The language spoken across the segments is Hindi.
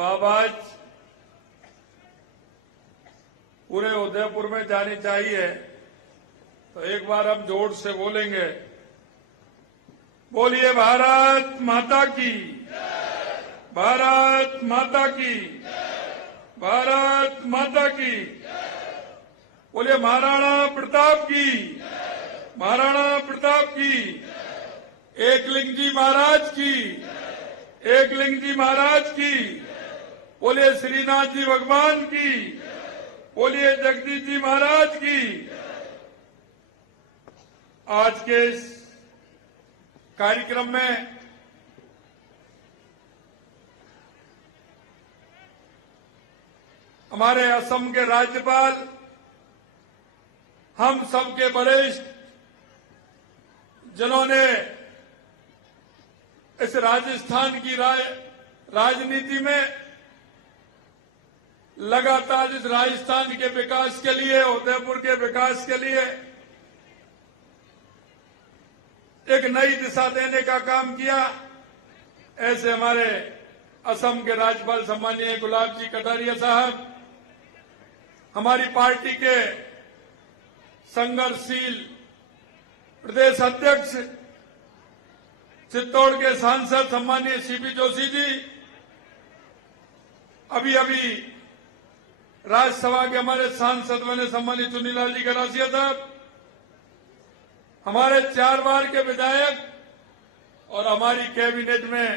आवाज पूरे उदयपुर में जानी चाहिए। तो एक बार हम जोर से बोलेंगे, बोलिए भारत माता की, भारत माता की, भारत माता की। बोलिए महाराणा प्रताप की, महाराणा प्रताप की, एकलिंग जी महाराज की, एकलिंग जी महाराज की। बोलिए श्रीनाथ जी भगवान की, बोलिए जगदीश जी महाराज की। आज के इस कार्यक्रम में हमारे असम के राज्यपाल, हम सबके वरिष्ठ, जिन्होंने इस राजस्थान की राजनीति में लगातार इस राजस्थान के विकास के लिए, उदयपुर के विकास के लिए एक नई दिशा देने का काम किया, ऐसे हमारे असम के राज्यपाल सम्माननीय गुलाब जी कटारिया साहब, हमारी पार्टी के संघर्षशील प्रदेश अध्यक्ष, चित्तौड़ के सांसद सम्माननीय सीपी जोशी जी, अभी अभी राज्यसभा के हमारे सांसद बने सम्मानित चुन्नीलाल जी गरासिया साहब, हमारे 4 बार के विधायक और हमारी कैबिनेट में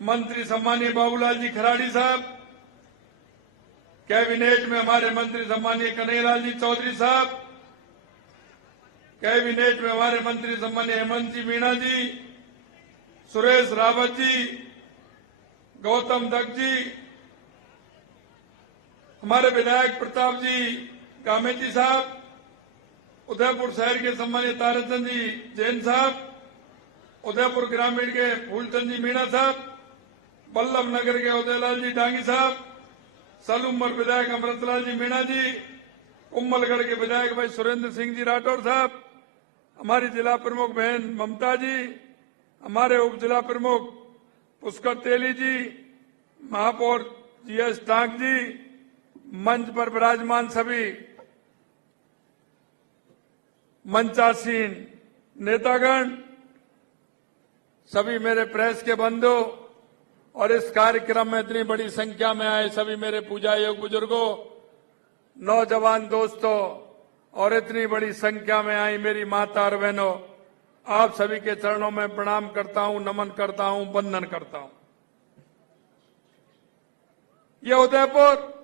मंत्री सम्मानीय बाबूलाल जी खराड़ी साहब, कैबिनेट में हमारे मंत्री सम्मानीय कन्हैयालाल जी चौधरी साहब, कैबिनेट में हमारे मंत्री सम्मानीय हेमंत जी मीणा जी, सुरेश रावत जी, गौतम दत्त जी, हमारे विधायक प्रताप जी कामेती साहब, उदयपुर शहर के सम्मानीय ताराचंद जी जैन साहब, उदयपुर ग्रामीण के फूलचंद जी मीणा साहब, बल्लभ नगर के उदयलाल जी डांगी साहब, सलूमर विधायक अमृतलाल जी मीणा जी, कुम्भलगढ़ के विधायक भाई सुरेंद्र सिंह जी राठौर साहब, हमारी जिला प्रमुख बहन ममता जी, हमारे उप जिला प्रमुख पुष्कर तेली जी, महापौर जीएस टांक जी, मंच पर विराजमान सभी मंचासीन नेतागण, सभी मेरे प्रेस के बंधु और इस कार्यक्रम में इतनी बड़ी संख्या में आए सभी मेरे पूजा योग बुजुर्गों, नौजवान दोस्तों और इतनी बड़ी संख्या में आई मेरी माता और बहनों, आप सभी के चरणों में प्रणाम करता हूं, नमन करता हूं, वंदन करता हूं। यह उदयपुर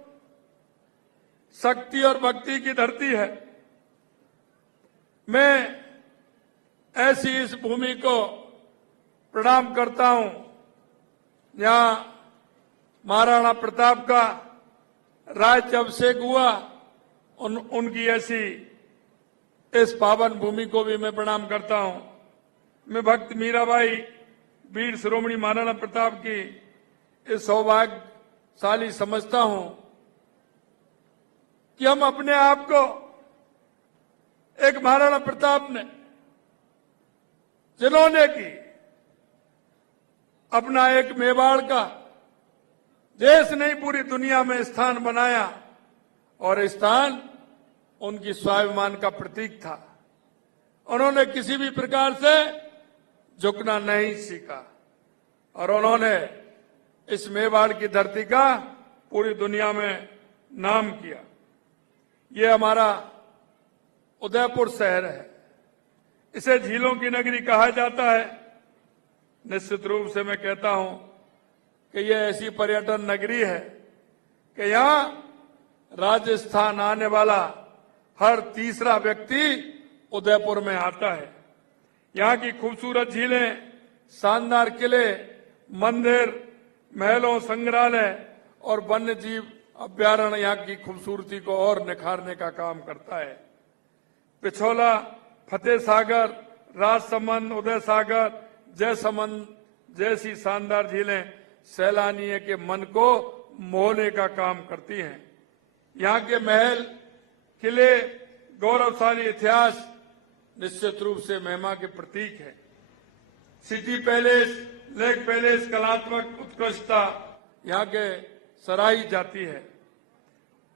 शक्ति और भक्ति की धरती है। मैं ऐसी इस भूमि को प्रणाम करता हूं जहां महाराणा प्रताप का राज्य अभिषेक हुआ, उनकी ऐसी इस पावन भूमि को भी मैं प्रणाम करता हूं। मैं भक्त मीराबाई वीर शिरोमणि महाराणा प्रताप की इस सौभाग्यशाली समझता हूं कि हम अपने आप को एक महाराणा प्रताप ने, जिन्होंने की अपना एक मेवाड़ का देश नहीं पूरी दुनिया में स्थान बनाया, और स्थान उनकी स्वाभिमान का प्रतीक था। उन्होंने किसी भी प्रकार से झुकना नहीं सीखा और उन्होंने इस मेवाड़ की धरती का पूरी दुनिया में नाम किया। ये हमारा उदयपुर शहर है, इसे झीलों की नगरी कहा जाता है। निश्चित रूप से मैं कहता हूं कि यह ऐसी पर्यटन नगरी है कि यहां राजस्थान आने वाला हर तीसरा व्यक्ति उदयपुर में आता है। यहां की खूबसूरत झीलें, शानदार किले, मंदिर, महलों, संग्रहालय और वन्य जीव अभ्यारण्य यहां की खूबसूरती को और निखारने का काम करता है। पिछोला, फतेह सागर, राजसमंद, उदय सागर, जयसमंद जैसी शानदार झीलें सैलानियों के मन को मोहने का काम करती हैं। यहाँ के महल, किले, गौरवशाली इतिहास निश्चित रूप से महिमा के प्रतीक है। सिटी पैलेस, लेक पैलेस, कलात्मक उत्कृष्टता, यहाँ के सराही जाती है।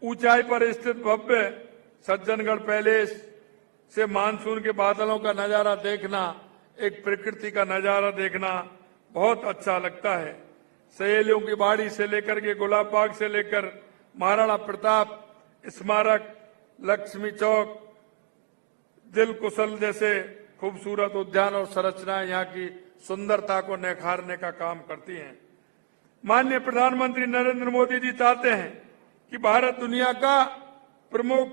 ऊंचाई पर स्थित भव्य सज्जनगढ़ पैलेस से मानसून के बादलों का नजारा देखना, एक प्रकृति का नजारा देखना बहुत अच्छा लगता है। सहेलियों की बाड़ी से लेकर के गुलाब बाग से लेकर महाराणा प्रताप स्मारक, लक्ष्मी चौक, दिल कुशल जैसे खूबसूरत उद्यान और संरचनाएं यहाँ की सुंदरता को निखारने का काम करती हैं। माननीय प्रधानमंत्री नरेंद्र मोदी जी चाहते हैं कि भारत दुनिया का प्रमुख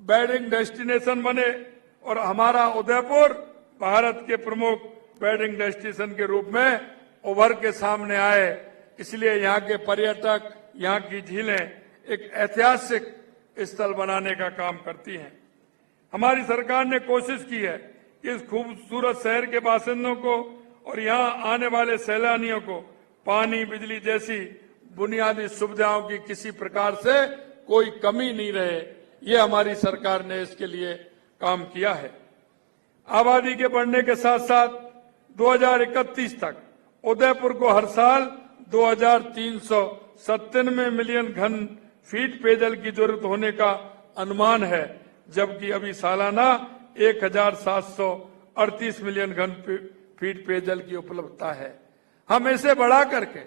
वेडिंग डेस्टिनेशन बने और हमारा उदयपुर भारत के प्रमुख वेडिंग डेस्टिनेशन के रूप में उभर के सामने आए। इसलिए यहाँ के पर्यटक, यहाँ की झीलें एक ऐतिहासिक स्थल बनाने का काम करती हैं। हमारी सरकार ने कोशिश की है कि इस खूबसूरत शहर के बासिंदों को और यहाँ आने वाले सैलानियों को पानी, बिजली जैसी बुनियादी सुविधाओं की किसी प्रकार से कोई कमी नहीं रहे। ये हमारी सरकार ने इसके लिए काम किया है। आबादी के बढ़ने के साथ साथ 2031 तक उदयपुर को हर साल 2397 मिलियन घन फीट पेयजल की जरूरत होने का अनुमान है, जबकि अभी सालाना 1738 मिलियन घन फीट पेयजल की उपलब्धता है। हम इसे बढ़ा करके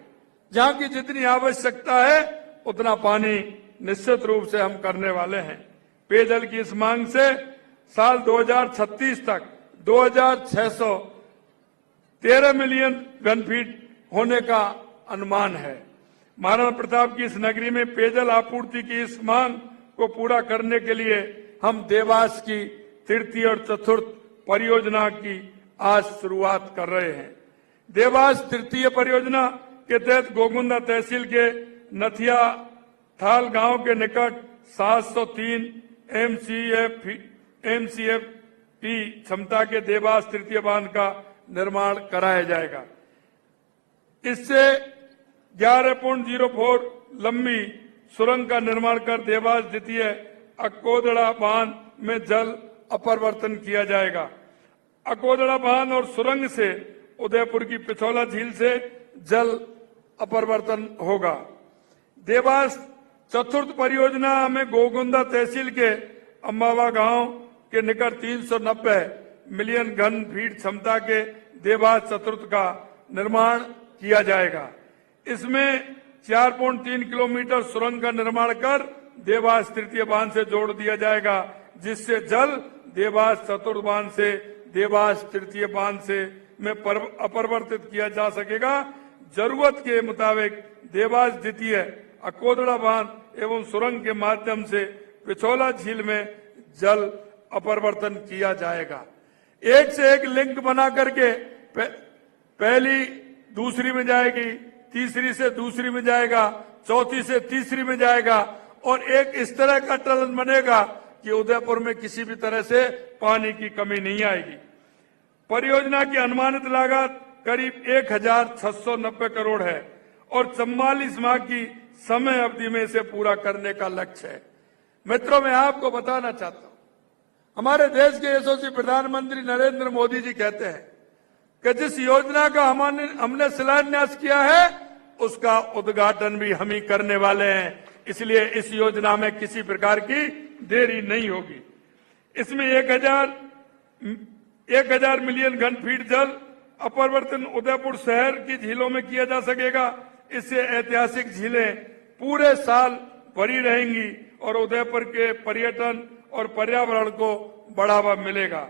जहां की जितनी आवश्यकता है उतना पानी निश्चित रूप से हम करने वाले हैं। पेयजल की इस मांग से साल 2036 तक 2613 मिलियन घन फीट होने का अनुमान है। महाराणा प्रताप की इस नगरी में पेयजल आपूर्ति की इस मांग को पूरा करने के लिए हम देवास की तृतीय और चतुर्थ परियोजना की आज शुरुआत कर रहे हैं। देवास तृतीय परियोजना के तहत गोगुंदा तहसील के नथिया थाल गांव के निकट 703 एमसीएफटी क्षमता के देवास तृतीय बांध का निर्माण कराया जाएगा। इससे 11.04 लंबी सुरंग का निर्माण कर देवास द्वितीय अकोदड़ा बांध में जल अपरिवर्तन किया जाएगा। अकोदड़ा बांध और सुरंग से उदयपुर की पिछौला झील से जल अपरिवर्तन होगा। देवास चतुर्थ परियोजना में गोगुंदा तहसील के अम्बावा गांव के निकट 390 मिलियन घन फीट क्षमता के देवास चतुर्थ का निर्माण किया जाएगा। इसमें 4.3 किलोमीटर सुरंग का निर्माण कर देवास तृतीय बांध से जोड़ दिया जाएगा, जिससे जल देवास चतुर्थ बांध से देवास तृतीय बांध से में अपरिवर्तित किया जा सकेगा। जरूरत के मुताबिक देवास द्वितीय अकोदड़ा बांध एवं सुरंग के माध्यम से पिछौला झील में जल अपरिवर्तन किया जाएगा। एक से एक लिंक बना करके पहली दूसरी में जाएगी, तीसरी से दूसरी में जाएगा, चौथी से तीसरी में जाएगा और एक इस तरह का टनल बनेगा कि उदयपुर में किसी भी तरह से पानी की कमी नहीं आएगी। परियोजना की अनुमानित लागत करीब 1690 करोड़ है और 44 माह की समय अवधि में इसे पूरा करने का लक्ष्य है। मित्रों, मैं आपको बताना चाहता हूं, हमारे देश के यशस्वी प्रधानमंत्री नरेंद्र मोदी जी कहते हैं कि जिस योजना का हमने शिलान्यास किया है उसका उद्घाटन भी हम ही करने वाले हैं। इसलिए इस योजना में किसी प्रकार की देरी नहीं होगी। इसमें 1000 मिलियन घन फीट जल अपरिवर्तन उदयपुर शहर की झीलों में किया जा सकेगा। इससे ऐतिहासिक झीलें पूरे साल भरी रहेंगी और उदयपुर के पर्यटन और पर्यावरण को बढ़ावा मिलेगा।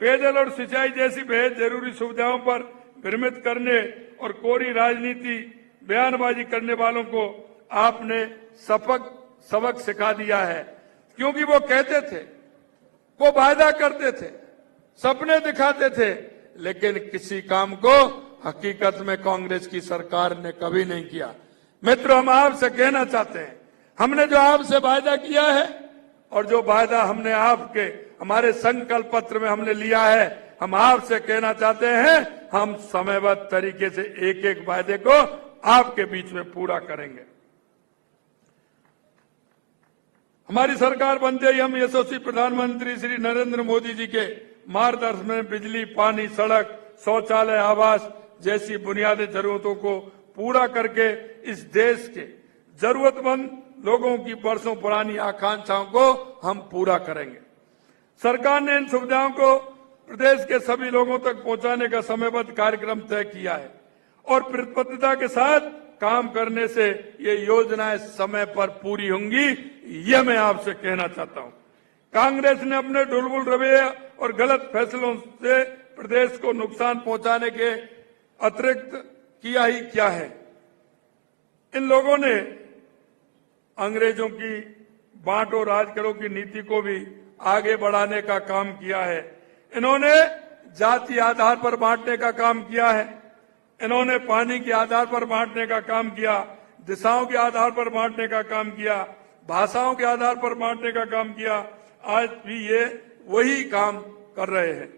पेयजल और सिंचाई जैसी बेहद जरूरी सुविधाओं पर भ्रमित करने और कोरी राजनीति बयानबाजी करने वालों को आपने सबक सिखा दिया है, क्योंकि वो कहते थे, वो वायदा करते थे, सपने दिखाते थे, लेकिन किसी काम को हकीकत में कांग्रेस की सरकार ने कभी नहीं किया। मित्रों, हम आपसे कहना चाहते हैं, हमने जो आपसे वायदा किया है और जो वायदा हमने आपके हमारे संकल्प पत्र में हमने लिया है, हम आपसे कहना चाहते हैं, हम समयबद्ध तरीके से एक एक वायदे को आपके बीच में पूरा करेंगे। हमारी सरकार बनते ही हम यशस्वी प्रधानमंत्री श्री नरेंद्र मोदी जी के मार्गदर्शन में बिजली, पानी, सड़क, शौचालय, आवास जैसी बुनियादी जरूरतों को पूरा करके इस देश के जरूरतमंद लोगों की बरसों पुरानी आकांक्षाओं को हम पूरा करेंगे। सरकार ने इन सुविधाओं को प्रदेश के सभी लोगों तक पहुंचाने का समयबद्ध कार्यक्रम तय किया है और प्रतिबद्धता के साथ काम करने से ये योजनाएं समय पर पूरी होंगी, ये मैं आपसे कहना चाहता हूं। कांग्रेस ने अपने ढुलमुल रवैये और गलत फैसलों से प्रदेश को नुकसान पहुंचाने के अतिरिक्त किया ही क्या है। इन लोगों ने अंग्रेजों की बांटो राज करो की नीति को भी आगे बढ़ाने का काम किया है। इन्होंने जाति आधार पर बांटने का काम किया है। इन्होंने पानी के आधार पर बांटने का काम किया, दिशाओं के आधार पर बांटने का काम किया, भाषाओं के आधार पर बांटने का काम किया। आज भी ये वही काम कर रहे हैं।